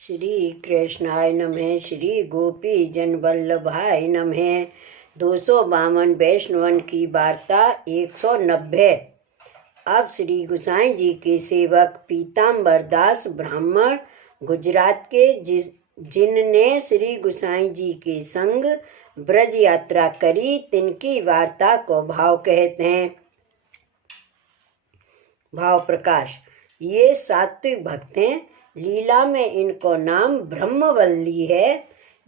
श्री कृष्णाय नमः। श्री गोपी जन वल्लभाय नमः। 252 वैष्णवन की वार्ता 190। अब श्री गोसाई जी के सेवक पीताम्बर दास ब्राह्मण गुजरात के जिनने श्री गोसाई जी के संग ब्रज यात्रा करी, तिनकी वार्ता को भाव कहते हैं। भाव प्रकाश। ये सात्विक भक्त हैं। लीला में इनको नाम ब्रह्मवल्ली है।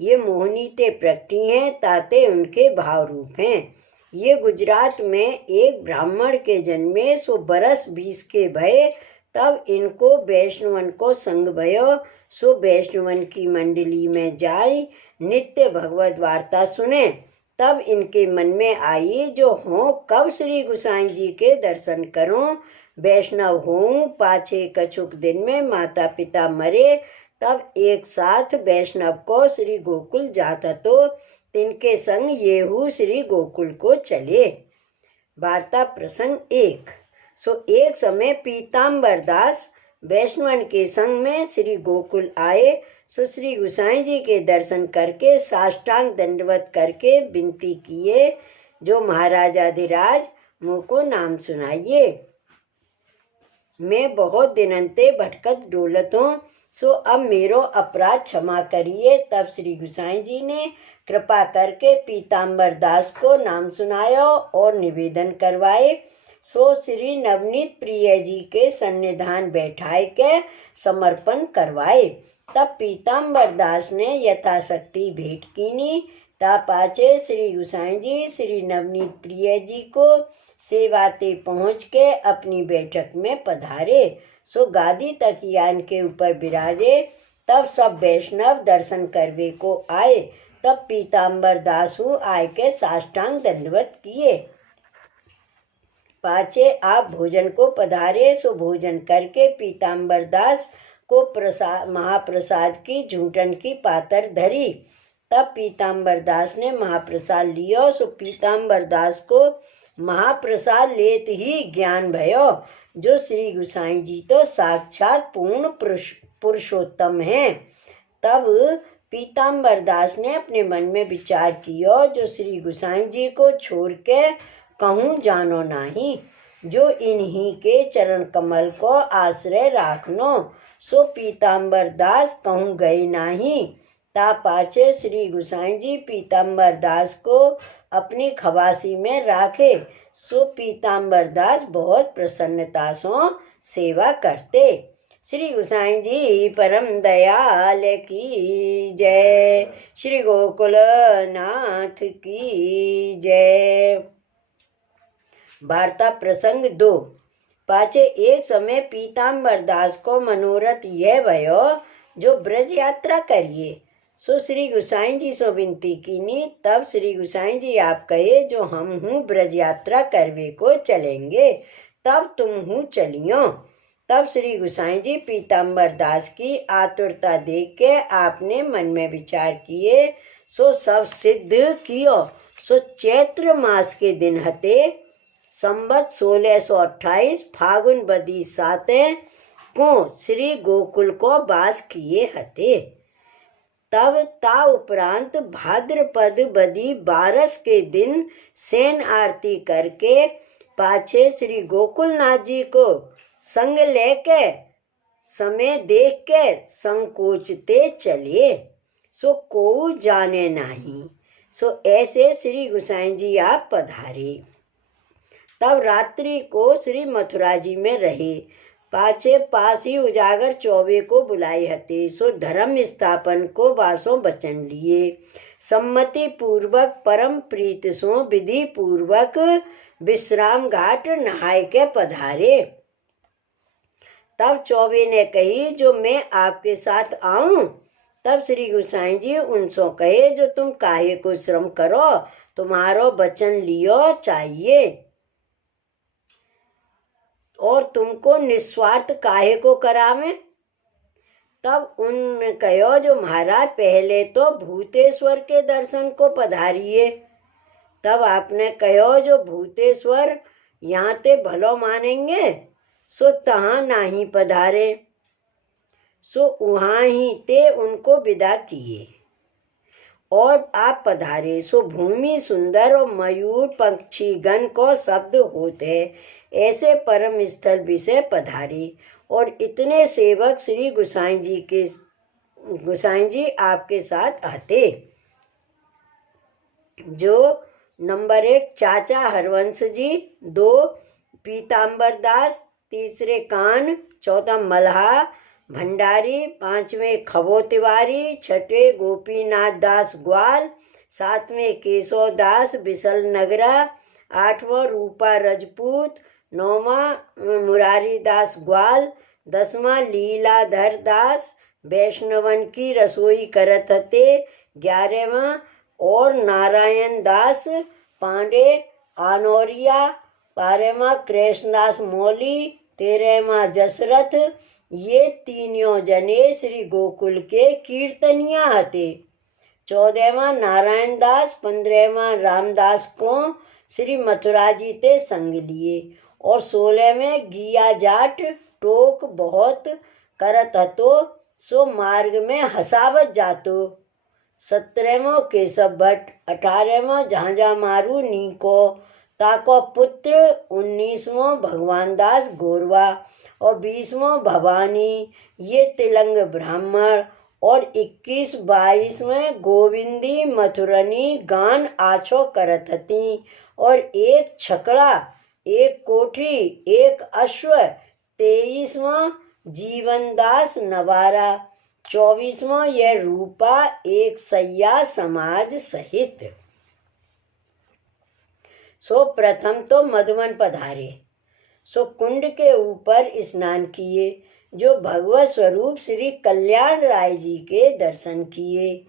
ये मोहिनी ते प्रकटी हैं, ताते उनके भाव रूप हैं। ये गुजरात में एक ब्राह्मण के जन्मे, सो बरस 20 के भये, तब इनको वैष्णवन को संग भयो। सो वैष्णवन की मंडली में जाई, नित्य भगवत वार्ता सुने। तब इनके मन में आई, जो हों कब श्री गोसाई जी के दर्शन करूं। वैष्णव हों, पाछे कछुक दिन में माता पिता मरे, तब एक साथ वैष्णव को श्री गोकुल जाता, तो तिनके संग येहू श्री गोकुल को चले। वार्ता प्रसंग 1। सो एक समय पीताम्बर दास वैष्णवन के संग में श्री गोकुल आए। सो श्री गोसाई जी के दर्शन करके साष्टांग दंडवत करके विनती किए, जो महाराजाधिराज मुझको नाम सुनाइए। मैं बहुत दिनंते भटकत डोलत हूँ, सो अब मेरो अपराध क्षमा करिए। तब श्री गोसाई जी ने कृपा करके पीताम्बर दास को नाम सुनाया और निवेदन करवाए। सो श्री नवनीत प्रिय जी के सन्निधान बैठाए के समर्पण करवाए। तब पीताम्बर दास ने यथाशक्ति भेंट कीनी। ता पाचे श्री गोसाई जी श्री नवनीत प्रिय जी को सेवाते पहुँच के अपनी बैठक में पधारे। सो गादी तकियान के ऊपर विराजे। तब सब वैष्णव दर्शन करवे को आए। तब पीताम्बर दासु आय के साष्टांग दंडवत किए। पाचे आप भोजन को पधारे। सो भोजन करके पीताम्बर दास को महाप्रसाद की झूठन की पातर धरी। तब पीताम्बर दास ने महाप्रसाद लियो। सो पीताम्बर दास को महाप्रसाद लेत ही ज्ञान भयो, जो श्री गोसाई जी तो साक्षात पूर्ण पुरुषोत्तम हैं। तब पीताम्बर दास ने अपने मन में विचार किया, जो श्री गोसाई जी को छोड़ के कहूँ जानो नहीं, जो इन्हीं के चरण कमल को आश्रय राखनो। सो पीताम्बर दास कहूँ गए नहीं। ता पाचे श्री गोसाई जी पीताम्बर दास को अपनी खवासी में राखे। सो पीताम्बर दास बहुत प्रसन्नता से सेवा करते। श्री गोसाई जी परम दयाल की जय। श्री गोकुल नाथ की जय। वार्ता प्रसंग 2। पाचे एक समय पीताम्बर दास को मनोरथ यह भयो, जो ब्रज यात्रा करिए। सो श्री गोसाई जी सो विनती कीनी। तब श्री गोसाई जी आप कहे, जो हम हूँ ब्रज यात्रा करवे को चलेंगे, तब तुम हूँ चलियो। तब श्री गोसाई जी पीताम्बर दास की आतुरता देख के आपने मन में विचार किए। सो सब सिद्ध कियो। सो चैत्र मास के दिन हते, संवत 1628 फागुन बदी 7 को श्री गोकुल को वास किए हते। तब ता उपरांत भाद्रपद बदी 12 के दिन सेन आरती करके पाछे श्री गोकुलनाथ जी को संग लेके समय देख के संकोचते चले। सो को जाने नहीं। सो ऐसे श्री गोसाई जी आप पधारे। तब रात्रि को श्री मथुरा जी में रहे। पाछे पास ही उजागर चौबे को बुलाई हते। सो धर्म स्थापन को वासों बचन लिए। सम्मति पूर्वक परम प्रीत सो विधि पूर्वक विश्राम घाट नहाय के पधारे। तब चौबे ने कही, जो मैं आपके साथ आऊं। तब श्री गोसाई जी उनसो कहे, जो तुम काहे को श्रम करो, तुम्हारो वचन लियो चाहिए, और तुमको निस्वार्थ काहे को करावे। तब उन कहो, जो महाराज पहले तो भूतेश्वर के दर्शन को पधारिए। तब आपने कहो, जो भूतेश्वर यहाँ ते भलो मानेंगे, सो तहाँ नहीं पधारे। सो वहाँ ही ते उनको विदा किए और आप पधारे। सो भूमि सुंदर और मयूर पक्षी गण को शब्द होते ऐसे परम स्थल विषय पधारे। और इतने सेवक श्री गोसाई जी आपके साथ आते। जो नंबर 1 चाचा हरवंश जी, 2 पीताम्बर दास, तीसरे कान, चौथा मल्हा भंडारी, 5वें खबो तिवारी, 6वें गोपीनाथ दास ग्वाल, 7वें केशव दास बिसल नगरा, 8वां रूपा रजपूत, 9वां मुरारी दास ग्वाल, 10वां लीलाधर दास वैष्णवन की रसोई करत हते, 11वां और नारायण दास पांडे आनौरिया, 12वां कृष्णदास मौली, 13वां जसरथ। ये तीनों जने श्री गोकुल के कीर्तनिया हते। 14वां नारायण दास, 15वां रामदास को श्री मथुरा जी ते संग लिए और 16वें गिया जाट टोक बहुत करत हतो सो मार्ग में हसावत जातो। 17वां केशव भट्ट, 18वां झांझा मारू नीको ताको पुत्र, 19वां भगवान दास गोरवा और 20वां भवानी ये तिलंग ब्राह्मण और 21-22वें गोविंदी मथुरनी गान आछो करत हती और एक छकड़ा, एक कोठी, एक अश्व, 23वां जीवनदास नवारा, 24वां यह रूपा एक सैया समाज सहित। सो प्रथम तो मधुवन पधारे। सो कुंड के ऊपर स्नान किए। जो भगवत स्वरूप श्री कल्याण राय जी के दर्शन किए।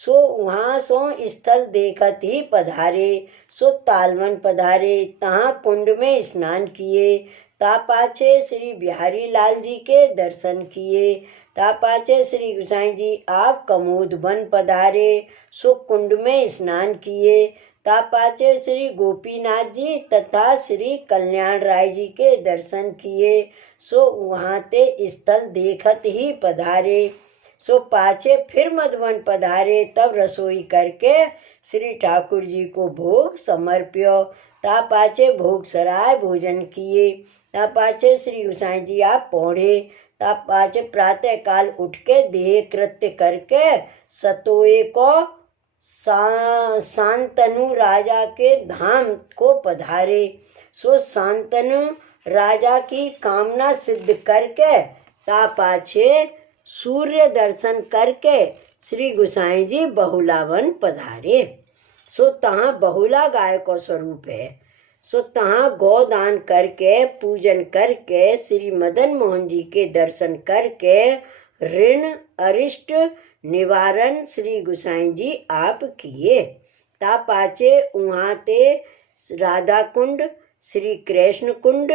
सो वहाँ सो स्थल देखत ही पधारे। सो तालवन पधारे, तहाँ कुंड में स्नान किए। ता पाछे श्री बिहारी लाल जी के दर्शन किए। ता पाछे श्री गोसाई जी आप कमोद वन पधारे। सो कुंड में स्नान किए। ता पाछे श्री गोपीनाथ जी तथा श्री कल्याण राय जी के दर्शन किए। सो वहाँ ते स्थल देखत ही पधारे। सो पाछे फिर मधुवन पधारे। तब रसोई करके श्री ठाकुर जी को भोग समर्प्यो। ता पाछे भोग सराय भोजन किए। ता पाछे श्री गोसाई जी आप पौढ़े। ता पाछे प्रातः काल उठ के देह कृत्य करके सतोए को शांतनु राजा के धाम को पधारे। सो शांतनु राजा की कामना सिद्ध करके ता पाछे सूर्य दर्शन करके श्री गोसाई जी बहुलावन पधारे। सो तहाँ बहुला गाय को स्वरूप है। सो तहाँ गोदान करके पूजन करके श्री मदन मोहन जी के दर्शन करके ऋण अरिष्ट निवारण श्री गोसाई जी आप किए। ता पाछे वहाँ ते राधा कुंड, श्री कृष्ण कुंड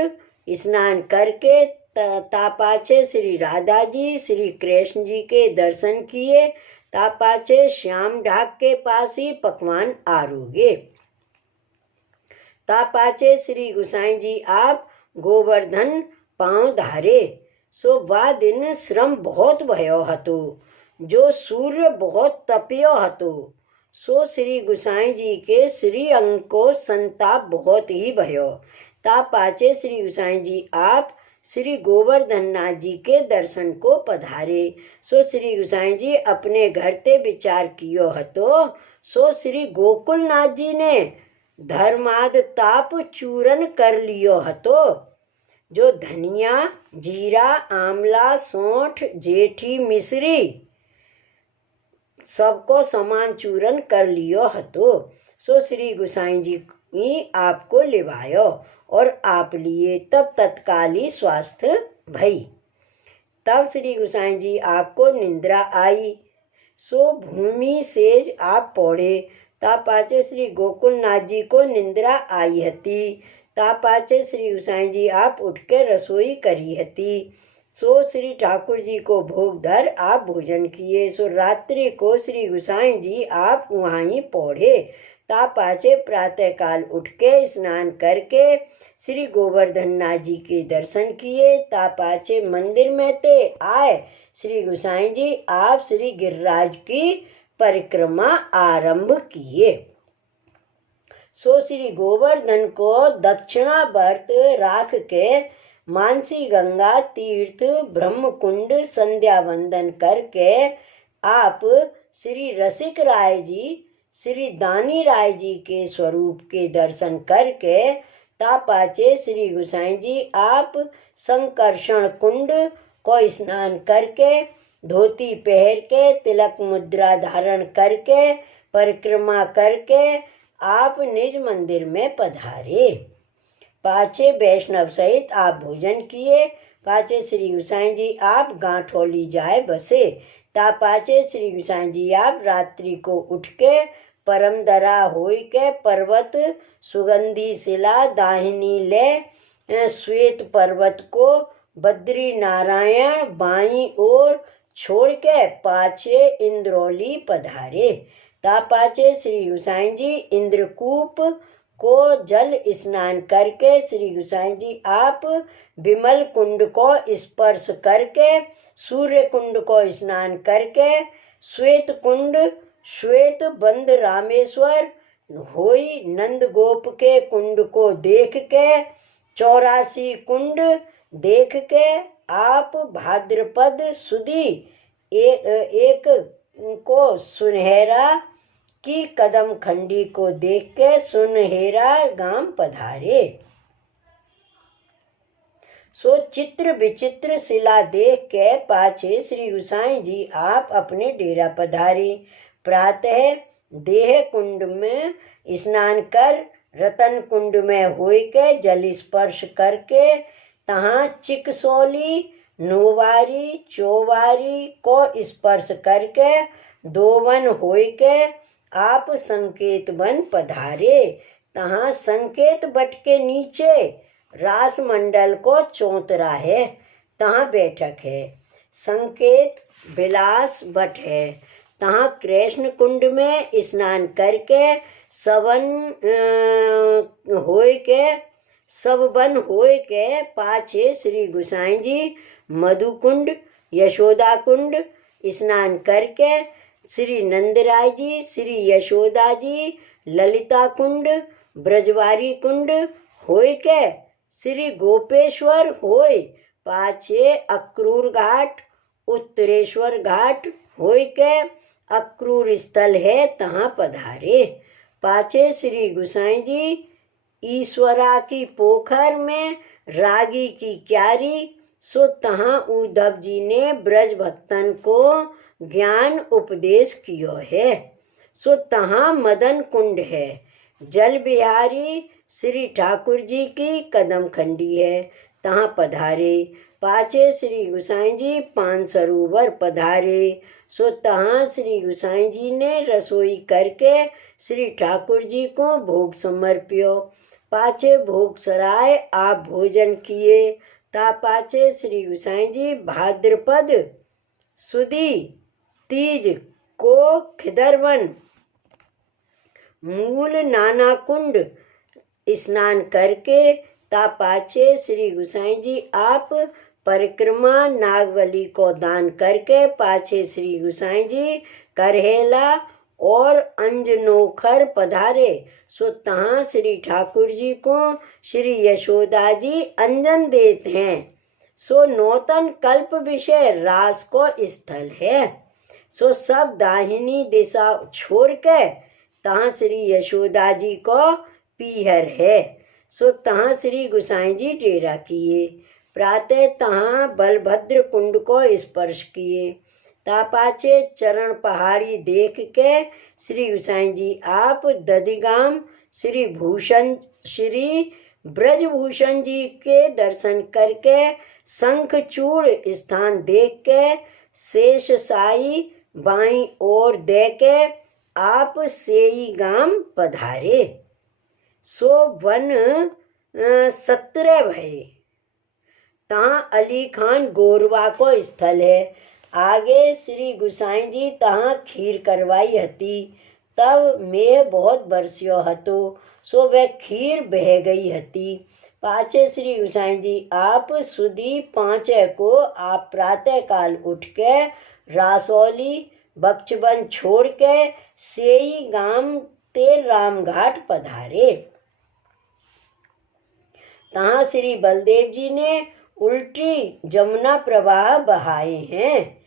स्नान करके ता पाछे श्री राधा जी श्री कृष्ण जी के दर्शन किए। ता पाछे श्याम ढाक के पास ही पकवान आरोगे। ता पाछे श्री गोसाई जी आप गोवर्धन पांव धारे। सो वह दिन श्रम बहुत भयो हतो, जो सूर्य बहुत तपियो हतो। सो श्री गोसाई जी के श्री अंग को संताप बहुत ही भयो। ता पाछे श्री गोसाई जी आप श्री गोवर्धन नाथ जी के दर्शन को पधारे। सो श्री गोसाई जी अपने घर ते विचार कियो हतो। सो श्री गोकुल नाथ जी ने धर्माद ताप चूरन कर लियो हतो। जो धनिया, जीरा, आंवला, सौंठ, जेठी, मिश्री सबको समान चूरन कर लियो हतो। सो श्री गोसाई जी ही आपको लिवायो और आप लिए। तब तत्काल ही स्वास्थ्य भई। तब श्री गोसाई जी आपको निंद्रा आई। सो भूमि सेज आप पौड़े। ता पाछे श्री गोकुलनाथ जी को निंद्रा आई हती। ता पाछे श्री गोसाई जी आप उठ के रसोई करी हती। सो श्री ठाकुर जी को भोग धर आप भोजन किए। सो रात्रि को श्री गोसाई जी आप वहाँ ही पौढ़े। ता पाछे प्रातःकाल उठ के स्नान करके श्री गोवर्धन नाथ जी के दर्शन किए। ता पाछे मंदिर में ते आए श्री गोसाई जी आप श्री गिरिराज की परिक्रमा आरंभ किए। सो श्री गोवर्धन को दक्षिणा व्रत राख के मानसी गंगा तीर्थ ब्रह्म कुंड संध्या वंदन करके आप श्री रसिक राय जी श्री दानी राय जी के स्वरूप के दर्शन करके ता पाछे श्री गोसाई जी आप संकर्षण कुंड को स्नान करके धोती पहन के तिलक मुद्रा धारण करके परिक्रमा करके आप निज मंदिर में पधारे। पाछे वैष्णव सहित आप भोजन किए। पाछे श्री गोसाई जी आप गांठोली जाए बसे। ता पाछे श्री गोसाई जी आप रात्रि को उठ के परम दरा होई के पर्वत सुगंधी शिला दाहिनी ले श्वेत पर्वत को बद्री नारायण बाई ओर छोड़ के पाछे इंद्रौली पधारे। ता पाछे श्री गोसाई जी इंद्रकूप को जल स्नान करके श्री गोसाई जी आप विमल कुंड को स्पर्श करके सूर्य कुंड को स्नान करके श्वेत कुंड श्वेत बंद रामेश्वर होई नंद गोप के कुंड को देख के 84 कुंड देख के आप भाद्रपद सुदी एक को सुनहरा की कदम खंडी को देख के सुनहरा गांव पधारे। सो चित्र विचित्र शिला देख के पाछे श्री गोसाई जी आप अपने डेरा पधारे। प्रातः देह कुंड में स्नान कर रतन कुंड में होई के जल स्पर्श करके तहाँ चिकसोली नोवारी चौवारी को स्पर्श करके दोवन होई के आप संकेत वन पधारे। तहाँ संकेत बट के नीचे रास मंडल को चौतरा है, तहाँ बैठक है। संकेत विलास बट है। तहाँ कृष्ण कुंड में स्नान करके सबवन होय के पाछे श्री गोसाई जी मधु कुंड यशोदा कुंड स्नान करके श्री नंदराय जी श्री यशोदा जी ललिता कुंड ब्रजवारी कुंड होय के श्री गोपेश्वर होय पाछे अक्रूर घाट उत्तरेश्वर घाट होय के अक्रूर स्थल है, तहाँ पधारे। पाछे श्री गोसाई जी ईश्वरा की पोखर में रागी की क्यारी। सो तहाँ उद्धव जी ने ब्रज भक्तन को ज्ञान उपदेश कियो है। सो तहाँ मदन कुंड है। जल बिहारी श्री ठाकुर जी की कदम खंडी है, तहाँ पधारे। पाछे श्री गोसाई जी पान सरोवर पधारे। सो तहाँ श्री गोसाई जी ने रसोई करके श्री ठाकुर जी को भोग समर्पियो। पाछे भोग सराय आप भोजन किए। ता पाछे श्री गोसाई जी भाद्रपद सुदी तीज को खिदरवन मूल नाना कुंड स्नान करके ता पाछे श्री गोसाई जी आप परिक्रमा नागवली को दान करके पाछे श्री गोसाई जी करहेला और अंजनोखर पधारे। सो तहाँ श्री ठाकुर जी को श्री यशोदा जी अंजन देते हैं। सो नौतन कल्प विषय रास को स्थल है। सो सब दाहिनी दिशा छोड़ के तहाँ श्री यशोदा जी को पीहर है। सो तहाँ श्री गोसाई जी डेरा किए। प्रातः तहाँ बलभद्र कुंड को स्पर्श किए। ता पाछे चरण पहाड़ी देख के श्री गोसाई जी आप दधिगाम श्री ब्रजभूषण जी के दर्शन करके शंखचूड़ स्थान देख के शेष साई बाई ओर दे के आप सेई गाम पधारे। सो वन 17 भये। तहाँ अली खान गोरवा को स्थल है। आगे श्री गोसाई जी तहाँ खीर करवाई हती। तब मेह बहुत बरस्यो हतो, सो वह खीर बह गई हती। पाछे श्री गुसाई जी आप सुधी पांचे को आप प्रातः काल उठ के रासौली बक्चबन छोड़ के सेई गाम ते रामघाट पधारे। तहाँ श्री बलदेव जी ने उल्टी जमुना प्रवाह बहाए हैं।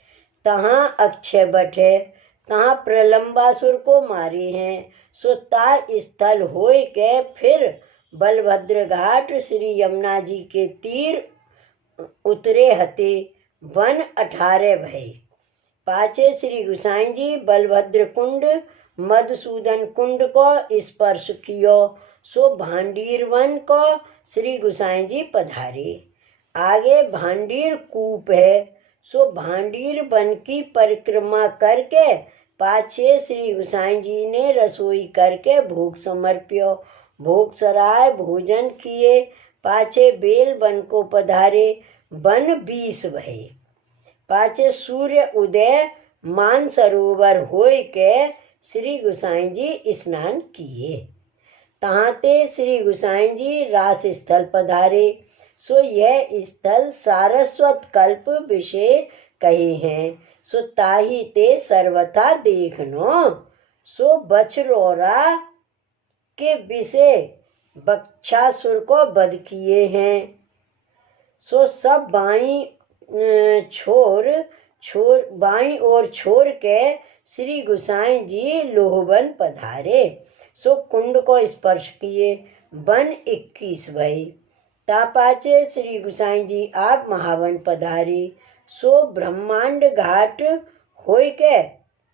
तहाँ अक्षय बट है, तहाँ प्रलंबासुर को मारे हैं। सो ता स्थल होय के फिर बलभद्र घाट श्री यमुना जी के तीर उतरे हते, वन 18 भय। पाछे श्री गुसाई जी बलभद्र कुंड मधुसूदन कुंड को स्पर्श कियो, सो भांडीर वन को श्री गुसाई जी पधारे। आगे भांडीर कूप है, सो भांडीर वन की परिक्रमा करके पाछे श्री गुसाई जी ने रसोई करके भोग समर्प्यो। भोग सराय भोजन किए, पाछे बेल वन को पधारे, वन 20 भये। पाछे सूर्य उदय मान सरोवर होय के श्री गुसाई जी स्नान किए। तहाँ ते श्री गुसाई जी रास स्थल पधारे। सो यह स्थल सारस्वत कल्प विषय कहे हैं, सो ताही ते सर्वथा देखनो। सो बछरोरा के विषय बक्षासुर को वध किए हैं। सो सब बाई और छोड़ के श्री गुसाई जी लोहवन पधारे। सो कुंड को स्पर्श किए, वन 21 भये। तापाचे श्री गुसाई जी आप महावन पधारे। सो ब्रह्मांड घाट होय के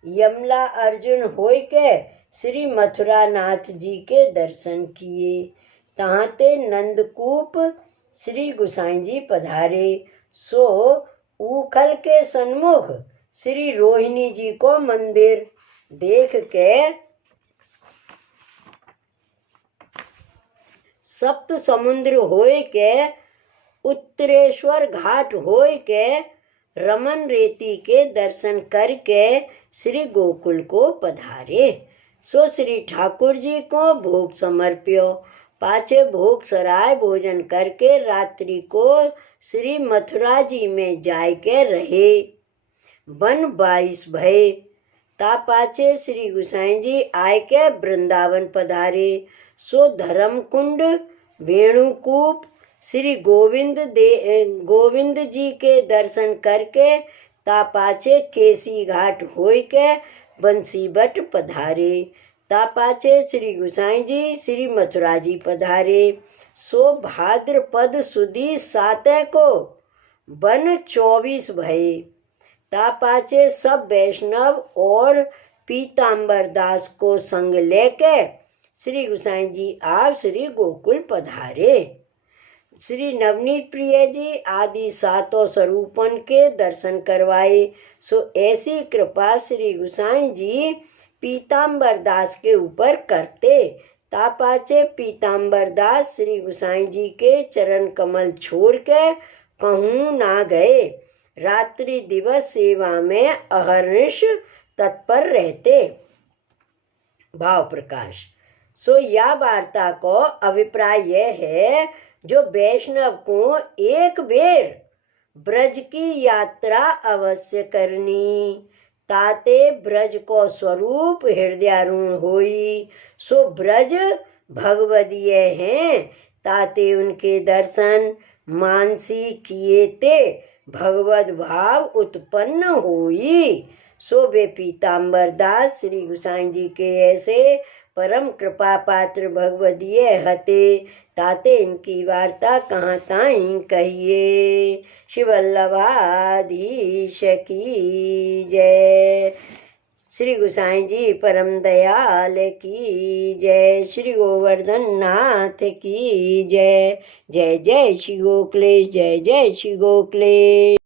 यमला अर्जुन होय के श्री मथुरा नाथ जी के दर्शन किए। तहाँ ते नंदकूप श्री गुसाई जी पधारे। सो उखल के सन्मुख श्री रोहिणी जी को मंदिर देख के सप्त समुद्र होय के उत्तरेश्वर घाट होय के रमन रेती के दर्शन करके श्री गोकुल को पधारे। सो श्री ठाकुर जी को भोग समर्प्यो। पाछे भोग सराय भोजन करके रात्रि को श्री मथुरा जी में जाय के रहे, वन 22 भये। ता पाछे श्री गुसाई जी आय के वृंदावन पधारे। सो धर्म कुंड वेणुकूप श्री गोविंद जी के दर्शन करके ता पाछे केसी घाट होय के बंसीबट पधारे। ता पाछे श्री गुसाई जी श्री मथुरा जी पधारे। सो भाद्रपद सुदी 7 को वन 24 भये। ता पाछे सब वैष्णव और पीताम्बर दास को संग लेके श्री गुसाई जी आप श्री गोकुल पधारे। श्री नवनीत प्रिय जी आदि 7 स्वरूपन के दर्शन करवाए। सो ऐसी कृपा श्री गुसाई जी पीताम्बर दास के ऊपर करते। तापाचे पीताम्बर दास श्री गुसाई जी के चरण कमल छोड़ के कहूँ ना गए, रात्रि दिवस सेवा में अहर्निश तत्पर रहते। भाव प्रकाश। सो यह वार्ता को अभिप्राय यह है, जो वैष्णव को एक बेर ब्रज की यात्रा अवश्य करनी, ताते ब्रज को स्वरूप हृदयारूढ़ होई। सो ब्रज भगवदीय हैं, ताते उनके दर्शन मानसी किए ते भगवद भाव उत्पन्न होई। सो वे पीताम्बर दास श्री गुसाई जी के ऐसे परम कृपा पात्र भगवदीय हते, ताते इनकी वार्ता कहाँ ताई कहिए। शिवल्लभाधीश की जय। श्री गुसाई जी परम दयाल की जय। श्री गोवर्धन नाथ की जय। जय जय श्री गोखलेश, जय जय श्री गोखलेश।